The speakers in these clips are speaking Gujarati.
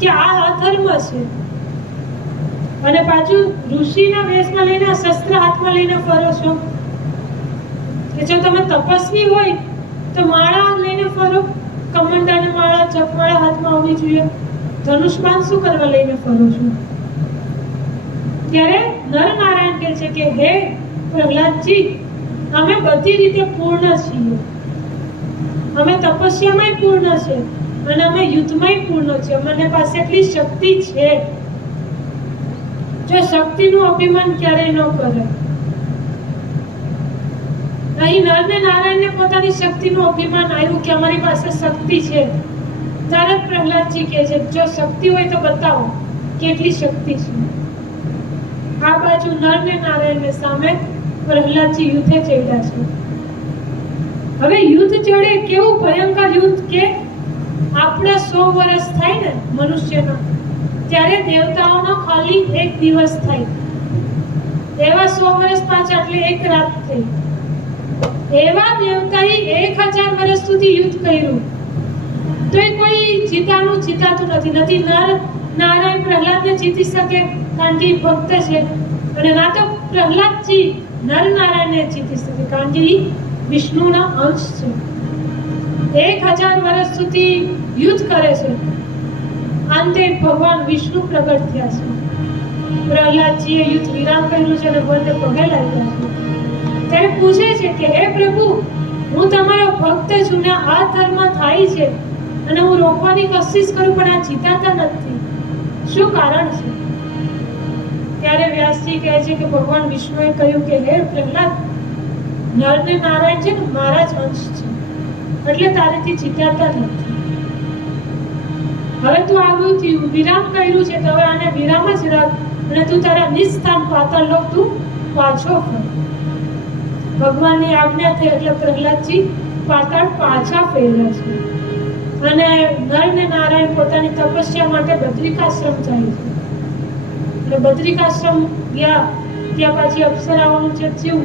કે આ અધર્મ છે, અને પાછું ઋષિના વેશમાં લઈને શસ્ત્ર હાથમાં લઈને ફરો છો કે જો તમે તપસ્વી હોય તો માળા લઈને ફરો, કમંડાને માળા, જપમાળા હાથમાં હોવી જોઈએ, ધનુષ્બાણ શું કરવા લઈને ફરો છો? ત્યારે નરનારાયણ કહે છે કે હે પ્રહલાદજી, અમે બધી રીતે પૂર્ણ છીએ, અમે તપસ્યામાંય પૂર્ણ છે અને અમે યુદ્ધમાંય પૂર્ણ છે, અમને પાસે એટલી શક્તિ છે, જો શક્તિનું અભિમાન ક્યારેય ન કરે. અહીં નર ને નારાયણને પોતાની શક્તિનું અભિમાન આવ્યું કે અમારી પાસે શક્તિ છે. ત્યારે પ્રહલાદજી કહે છે જો શક્તિ હોય તો બતાવો કેટલી શક્તિ છે. આ બાજુ નર ને નારાયણને સામે પ્રહલાદજી યુદ્ધે ચડ્યા છે. હવે યુદ્ધ ચડે કેવું ભયંકર યુદ્ધ કે આપણે 100 વર્ષ થાય ને મનુષ્યના, ત્યારે દેવતાઓનો ખાલી 1 દિવસ થાય, એવા 100 વર્ષ પાછા એટલે 1 રાત થઈ. એવા દેવતાએ 1000 વર્ષ સુધી યુદ્ધ કર્યું તોય કોઈ જીતાતું નથી. નર નારાયણ પ્રહલાદને જીતી શકે કારણ કે ભક્ત છે, અને ના તો પ્રહલાદજી નર નારાયણને જીતી શકે કારણ કે વિષ્ણુના અંશ છે. 1000 વર્ષ સુધી યુદ્ધ કરે છે, અંતે ભગવાન વિષ્ણુ પ્રગટ થયા છે. પ્રહલાદજીએ યુદ્ધ વિરામ કર્યું છે અને ભગવાનને પગે લાગ્યા છે. ત્યારે પૂછે છે કે હે પ્રભુ, હું તમારો ભક્ત છું ને આ ધર્મ થાય છે અને હું રોકવાની કોશિશ કરું પણ આ જીતાતા નથી, શું કારણ છે? ત્યારે વ્યાસજી કહે છે કે ભગવાન વિષ્ણુએ કહ્યું કે હે પ્રહલાદ, નર ને નારાયણ છે ને મારા જ અંશ છે, એટલે તારેથી જીતાતા નથી. હવે તું આગળ વિરામ કર્યું છે તો હવે આને વિરામ જ રાખ અને તું તારા નિજ સ્થાન પાતાળ લોક તું પાછો ફર. ભગવાનની આજ્ઞા થઈ એટલે પ્રહલાદજી પાતાળ પાછા ફેર્યા છે, અને નર ને નારાયણ પોતાની તપસ્યા માટે બદ્રિકાશ્રમ જાય છે. એટલે બદ્રિકાશ્રમ ગયા ત્યાં પાછી અપ્સરાઓનું જે થયું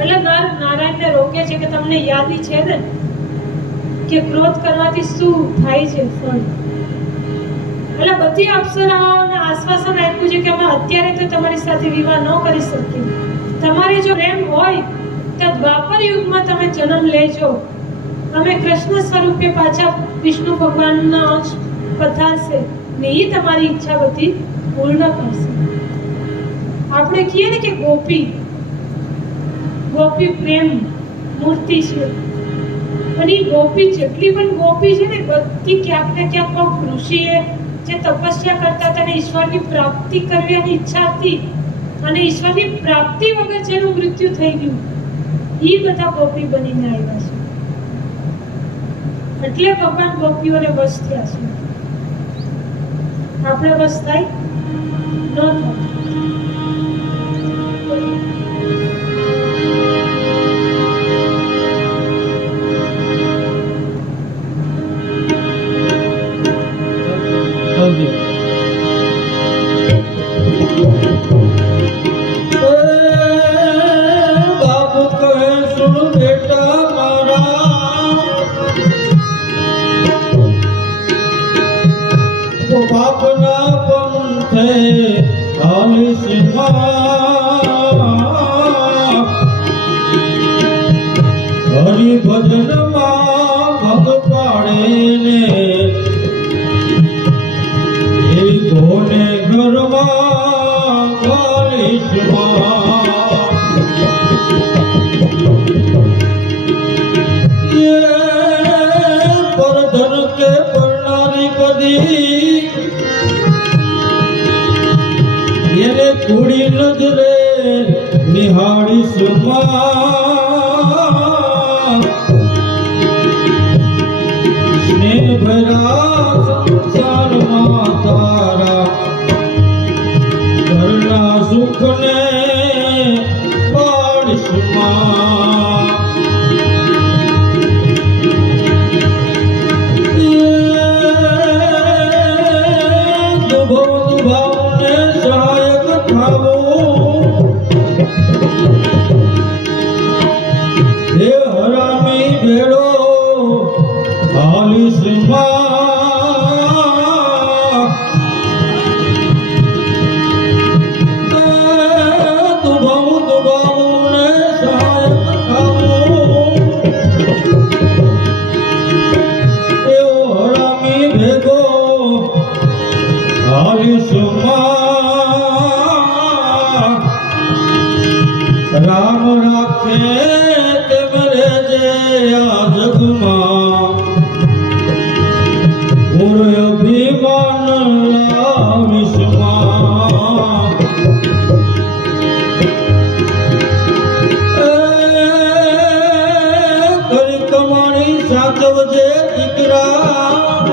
એટલે નર નારાયણને રોકે છે કે તમને યાદી છે ને કે ક્રોધ કરવાથી શું થાય છે ફળ. એટલે બધી અપ્સરાઓને આશ્વાસન આપ્યું છે કે અમે અત્યારે તો તમારી સાથે વિવાહ ન કરી શકીએ, તમારે જો પ્રેમ હોય તો દ્વાપર યુગમાં તમે જન્મ લેજો, અમે કૃષ્ણ સ્વરૂપે પાછા વિષ્ણુ ભગવાનના અંશ પધારશે ને એ તમારી ઈચ્છા બધી પૂર્ણ કરશે. આપણે કહીએ ને કે ગોપી પ્રેમ મૂર્તિ છે, અને એ ગોપી જેટલી પણ ગોપી છે ને બધી ક્યાંક ને ક્યાંક ઋષિએ જે તપસ્યા કરતા હતા ને ઈશ્વરની પ્રાપ્તિ કરવાની ઈચ્છા હતી, અને ઈશ્વરની પ્રાપ્તિ વગર જેનું મૃત્યુ થઈ ગયું એ બધા ગોપી બનીને આવ્યા છે. એટલે ભગવાન ગોપીઓને વશ થયા છે. આપણે વશ થાય ન થાય. હરિ ભજન માં ભગ પાડે ને એ કોને ઘરમાં પરધન કે પરનારી કદી એને કુડી નજરે નિહાળી સુમા સ્નેહ ભરા સંસારમાં તારા ઘરના સુખને પાડશુમાં ભાવને સહાયક થાવો હે હરામી ભેડો હાલીસમાં હાલીશુમાં રામ રાખે તે મરે જે આ જગમાં ગુર અભિમાન લાવીશુમાં કરી કમાણી સાચવજે દીકરા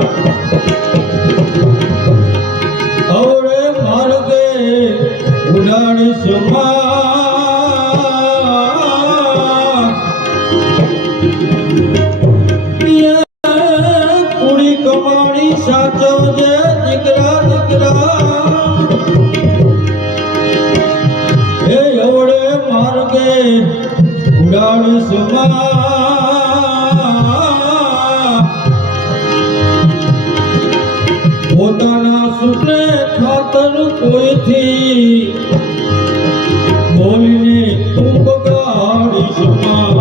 અવળે માર્ગે ઉડાડીશુમાં કુડી કમાણી સાચવજે દીકરા એ અવળે માર્ગે ઉડાડીશુમાં પોતાના સુખને ખાતર કોઈથી બોલીને તું બગાડીશુમાં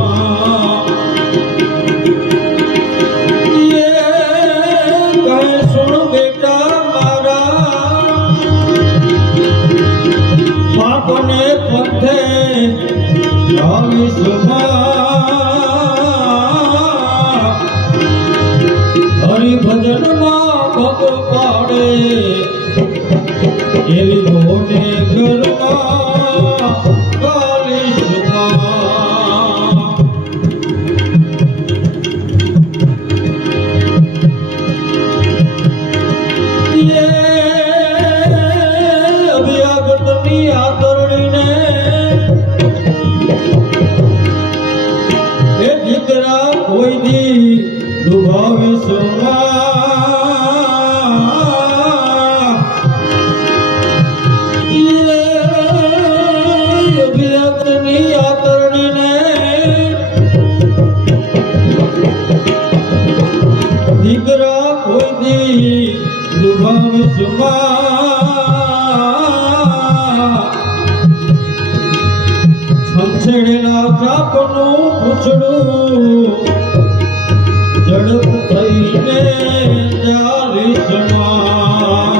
એ કહે સુણ બેટા મારા પાપને પથે હરિભજનમાં ભગ પાડે એવી મોને ઘરમાં કાલીશુમાં અભ્યાગતની આદરણીને એ દીકરા કોઈ દી દુભાવીશુમાં અભ્યાગતની આદરણીને દીકરા કોઈ દી દુભાવીશુમાં છંછેડેલા સાપનું પૂછડું ઝડપ થઈને ચાલીશમાં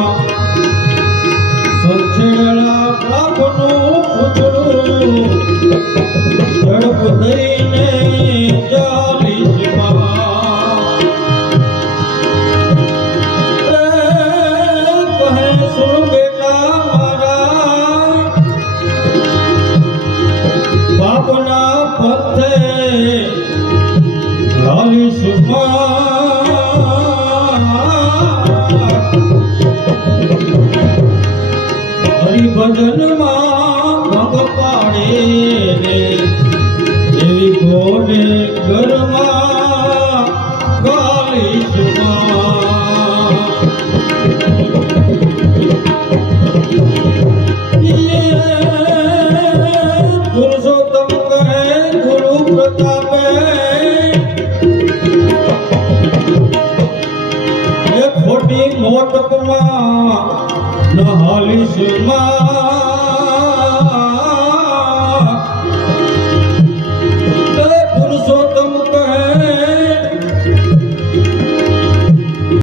છંછેડેલા સાપનું પૂછડું ઝડપ થઈને ચાલીશમાં કહે સુણ બેટા મારા બાપના પથે હરિભજનમાં ભગ પાડે એવી ગોને ઘરમાં ગાલીશુમાં પુરુષોત્તમ કહે ગુરુ પ્રતાપે ખોટી મોટકમાં ન હાલીશુમાં